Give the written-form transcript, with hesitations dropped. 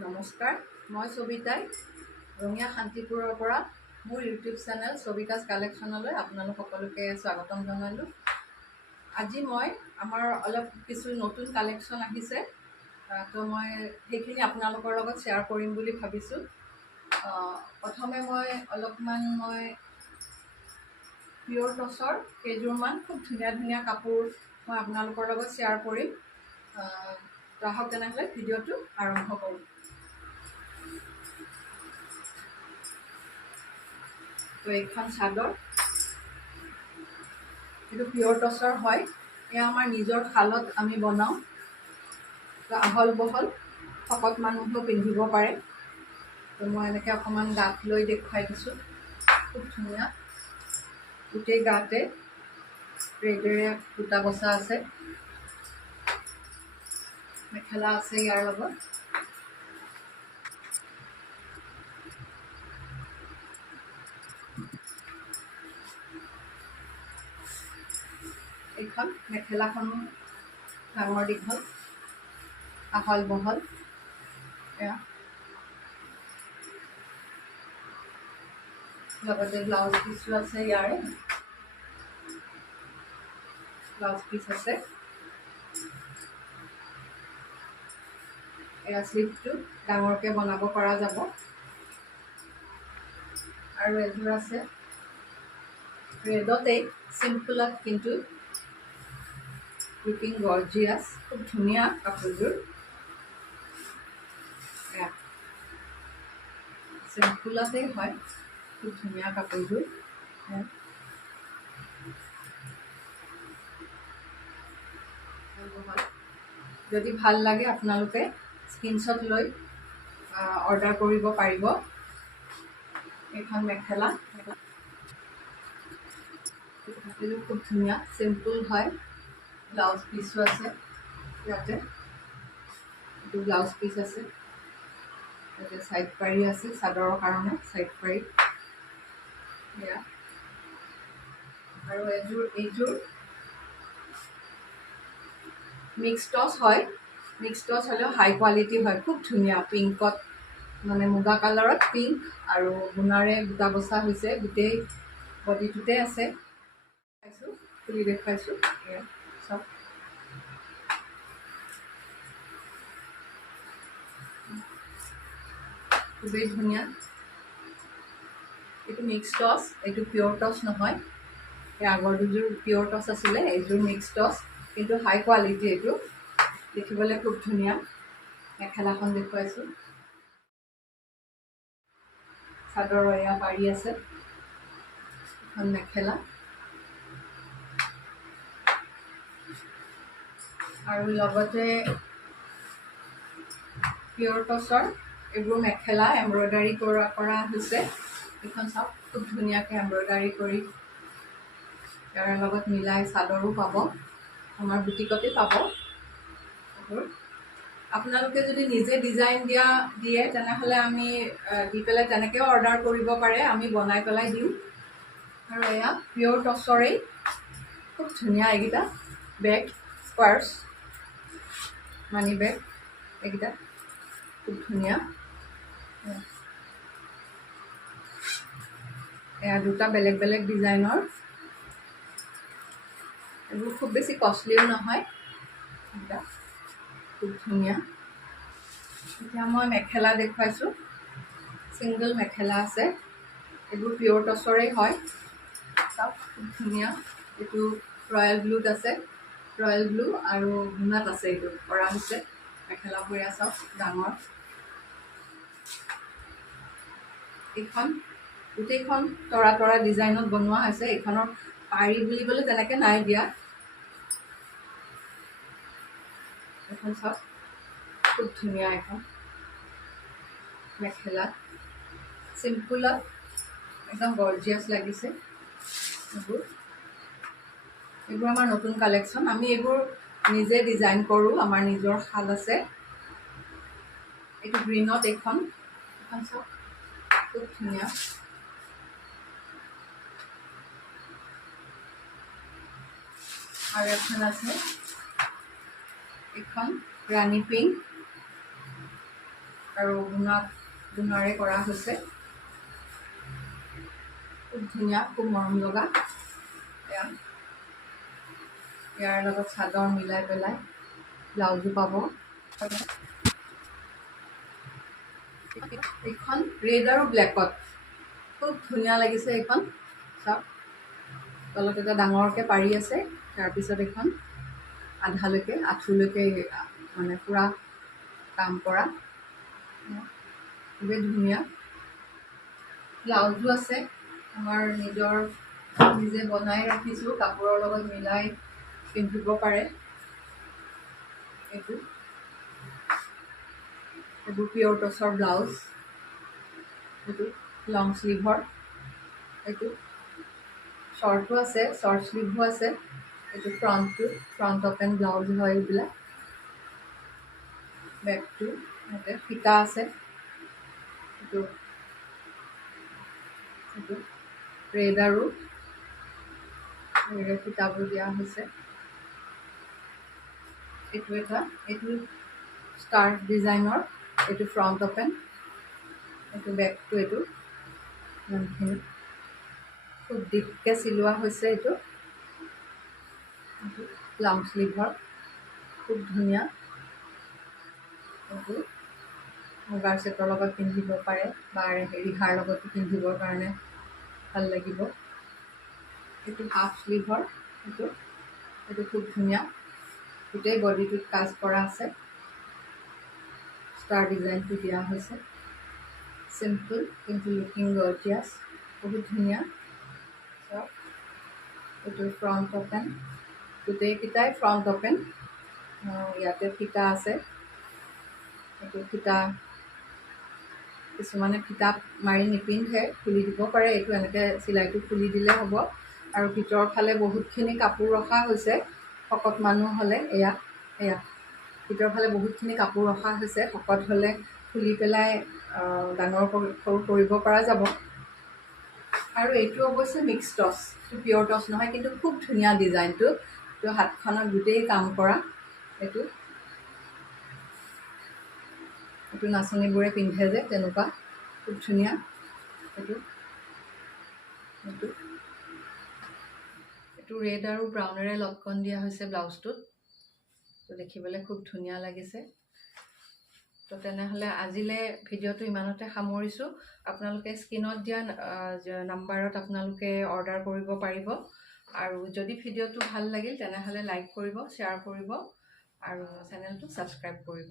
নমস্কাৰ, মই সবিতাই ৰঙিয়া শান্তিপুৰৰ পৰা মোৰ ইউটিউব চেনেল সবিতাছ কালেকশ্যনলৈ আপোনালোক সকলোকে স্বাগতম জনালোঁ। আজি মই আমাৰ অলপ কিছু নতুন কালেকশ্যন আহিছে, তো মই সেইখিনি আপোনালোকৰ লগত শ্বেয়াৰ কৰিম বুলি ভাবিছোঁ। প্ৰথমে মই অলপমান পিয়ৰ টছৰ কেইযোৰমান খুব ধুনীয়া ধুনীয়া কাপোৰ মই আপোনালোকৰ লগত শ্বেয়াৰ কৰিম। আহক তেনেহ'লে ভিডিঅ'টো আৰম্ভ কৰোঁ। তো এইখন চাদৰ, এইটো পিয়ৰ টছৰ হয়। এয়া আমাৰ নিজৰ শালত আমি বনাওঁ। তো আহল বহল শকত মানুহেও পিন্ধিব পাৰে। তো মই এনেকৈ অকণমান গাত লৈ দেখুৱাই দিছোঁ। খুব ধুনীয়া, গোটেই গাতে ৰেডেৰে বুটা বচা আছে, মেখেলা আছে ইয়াৰ লগত। এইখন মেখেলাখনো ডাঙৰ দীঘল, আহল বহল। এয়া লগতে ব্লাউজ পিচো আছে, ইয়াৰে ব্লাউজ পিচ আছে। এয়া স্লিভটো ডাঙৰকৈ বনাব পৰা যাব। আৰু এযোৰ আছে ৰেডতেই, চিম্পলত কিন্তু লুকিং গৰ্জিয়াছ, খুব ধুনীয়া কাপোৰযোৰ। এয়া চিম্পলতেই হয়, খুব ধুনীয়া কাপোৰযোৰ। যদি ভাল লাগে আপোনালোকে স্ক্ৰীনশ্বট লৈ অৰ্ডাৰ কৰিব পাৰিব। এইখন মেখেলা, এইযোৰ খুব ধুনীয়া, চিম্পুল হয়। ব্লাউজ পিচো আছে ইয়াতে, এইটো ব্লাউজ পিচ আছে। ইয়াতে ছাইড পাৰি আছে, চাদৰৰ কাৰণে ছাইড পাৰি। এয়া আৰু এইযোৰ মিক্স টছ হয়। মিক্স টছ হ'লেও হাই কোৱালিটি হয়, খুব ধুনীয়া। পিংকত মুগা কালাৰত পিংক আৰু গুণাৰে বুটা বচা হৈছে, গোটেই বডিটোতে আছে। খুলি দেখুৱাইছোঁ, এয়া চব খুবেই ধুনীয়া। এইটো মিক্স টছ, এইটো পিয়ৰ টছ নহয়। এই আগৰ দুযোৰ পিয়ৰ টছ আছিলে, এইযোৰ মিক্স টছ, কিন্তু হাই কোৱালিটি। এইটো দেখিবলৈ খুব ধুনীয়া। মেখেলাখন দেখুৱাইছোঁ, চাদৰৰ এয়া পাৰি আছে। এখন মেখেলা আৰু লগতে পিয়ৰ টছৰ এইবোৰ মেখেলা এমব্ৰইডাৰী কৰা হৈছে। এইখন চাওক, খুব ধুনীয়াকৈ এমব্ৰইডাৰী কৰি ইয়াৰ লগত মিলাই চাদৰো পাব, আমাৰ বুটিকতে পাব। আপোনালোকে যদি নিজে ডিজাইন দিয়ে তেনেহ'লে আমি দি পেলাই তেনেকৈও অৰ্ডাৰ কৰিব পাৰে, আমি বনাই পেলাই দিওঁ। আৰু এয়া পিয়ৰ টছৰেই খুব ধুনীয়া এইকেইটা বেগ, পাৰ্চ, মানি বেগ, এইকেইটা খুব ধুনীয়া। এয়া দুটা বেলেগ বেলেগ ডিজাইনৰ, এইবোৰ খুব বেছি কষ্টলিও নহয়, এইকেইটা খুব ধুনীয়া। এতিয়া মই মেখেলা দেখুৱাইছোঁ, ছিংগল মেখেলা আছে। এইবোৰ পিয়ৰ টছৰেই হয়, চাওক খুব ধুনীয়া। এইটো ৰয়েল ব্লুত আছে, ৰয়েল ব্লু আৰু গুণাত আছে, এইটো কৰা হৈছে। মেখেলাবোৰ এয়া চাওক, ডাঙৰ। এইখন গোটেইখন তৰা তৰা ডিজাইনত বনোৱা হৈছে। এইখনৰ পাৰি বুলিবলৈ তেনেকৈ নাই দিয়া। এখন চাওক, খুব ধুনীয়া এখন মেখেলা, চিম্পুলত একদম গৰ্জিয়াছ লাগিছে। এইবোৰ আমাৰ নতুন কালেকশ্যন, আমি এইবোৰ নিজে ডিজাইন কৰোঁ, আমাৰ নিজৰ শাল আছে। এইটো গ্ৰীণত এইখন চাওক, খুব ধুনীয়া। আৰু এখন আছে, এইখন ৰাণী পিংক, আৰু গুণাৰে কৰা হৈছে। খুব ধুনীয়া, খুব মৰম লগা। ইয়াৰ লগত চাদৰ মিলাই পেলাই ব্লাউজো পাব। এইখন ৰেড আৰু ব্লেকত খুব ধুনীয়া লাগিছে। এইখন চাওক, তলত এটা ডাঙৰকৈ পাৰি আছে, তাৰপিছত এইখন আধালৈকে আঁঠুলৈকে মানে পূৰা কাম কৰা, খুবেই ধুনীয়া। ব্লাউজো আছে, আমাৰ নিজে বনাই ৰাখিছোঁ, কাপোৰৰ লগত মিলাই পিন্ধিব পাৰে। এইবোৰ পিয়ৰ টচৰ ব্লাউজ, এইটো লং স্লিভৰ, এইটো শ্বৰ্টো আছে, শ্বৰ্ট স্লিভো আছে। এইটো ফ্ৰণ্ট অপেন ব্লাউজ হয় এইবিলাক। বেকটো ইয়াতে ফিটা আছে। এইটো ৰেড আৰু ফিটাবোৰ দিয়া হৈছে। এইটো ষ্টাৰ ডিজাইনৰ, এইটো ফ্ৰণ্ট অপেন, এইটো বেকটো, এইটো ইমানখিনি খুব ডিপকৈ চিলোৱা হৈছে। এইটো লং স্লিভৰ, খুব ধুনীয়া। এইটো মুগাৰ ছেটৰ লগত পিন্ধিব পাৰে বা ৰিহাৰ লগতো পিন্ধিবৰ কাৰণে ভাল লাগিব। এইটো হাফ স্লিভৰ, এইটো খুব ধুনীয়া, গোটেই বডিটোত কাজ কৰা আছে। ষ্টাৰ ডিজাইনটো দিয়া হৈছে, চিম্পল কিন্তু লুকিং গৰ্জিয়াছ, বহুত ধুনীয়া। এইটো ফ্ৰণ্ট অপেন, গোটেইকেইটাই ফ্ৰণ্ট অপেন। ইয়াতে ফিটা আছে, এইটো ফিটা কিছুমানে ফিটা মাৰি নিপিন্ধে, খুলি দিব পাৰে। এইটো এনেকৈ চিলাইটো খুলি দিলে হ'ব। আৰু ভিতৰৰ ফালে বহুতখিনি কাপোৰ ৰখা হৈছে, শকত মানুহ হ'লে ভিতৰৰ ফালে বহুতখিনি কাপোৰ ৰখা হৈছে। শকত হ'লে খুলি পেলাই ডাঙৰ সৰু কৰিব পৰা যাব। আৰু এইটো অৱশ্যে মিক্স টচ, পিয়ৰ টচ নহয়, কিন্তু খুব ধুনীয়া ডিজাইনটো। এইটো হাতখনত গোটেই কাম কৰা। এইটো নাচনীবোৰে পিন্ধে যে, তেনেকুৱা খুব ধুনীয়া। এইটো ৰেড আৰু ব্ৰাউনেৰে লটকন দিয়া হৈছে ব্লাউজটোত, দেখিবলৈ খুব ধুনীয়া লাগিছে। তো তেনেহ'লে আজিলৈ ভিডিঅ'টো ইমানতে সামৰিছোঁ। আপোনালোকে স্ক্ৰীনত দিয়া নাম্বাৰত আপোনালোকে অৰ্ডাৰ কৰিব পাৰিব। আৰু যদি ভিডিঅ'টো ভাল লাগিল তেনেহ'লে লাইক কৰিব, শ্বেয়াৰ কৰিব আৰু চেনেলটো ছাবস্ক্ৰাইব কৰিব।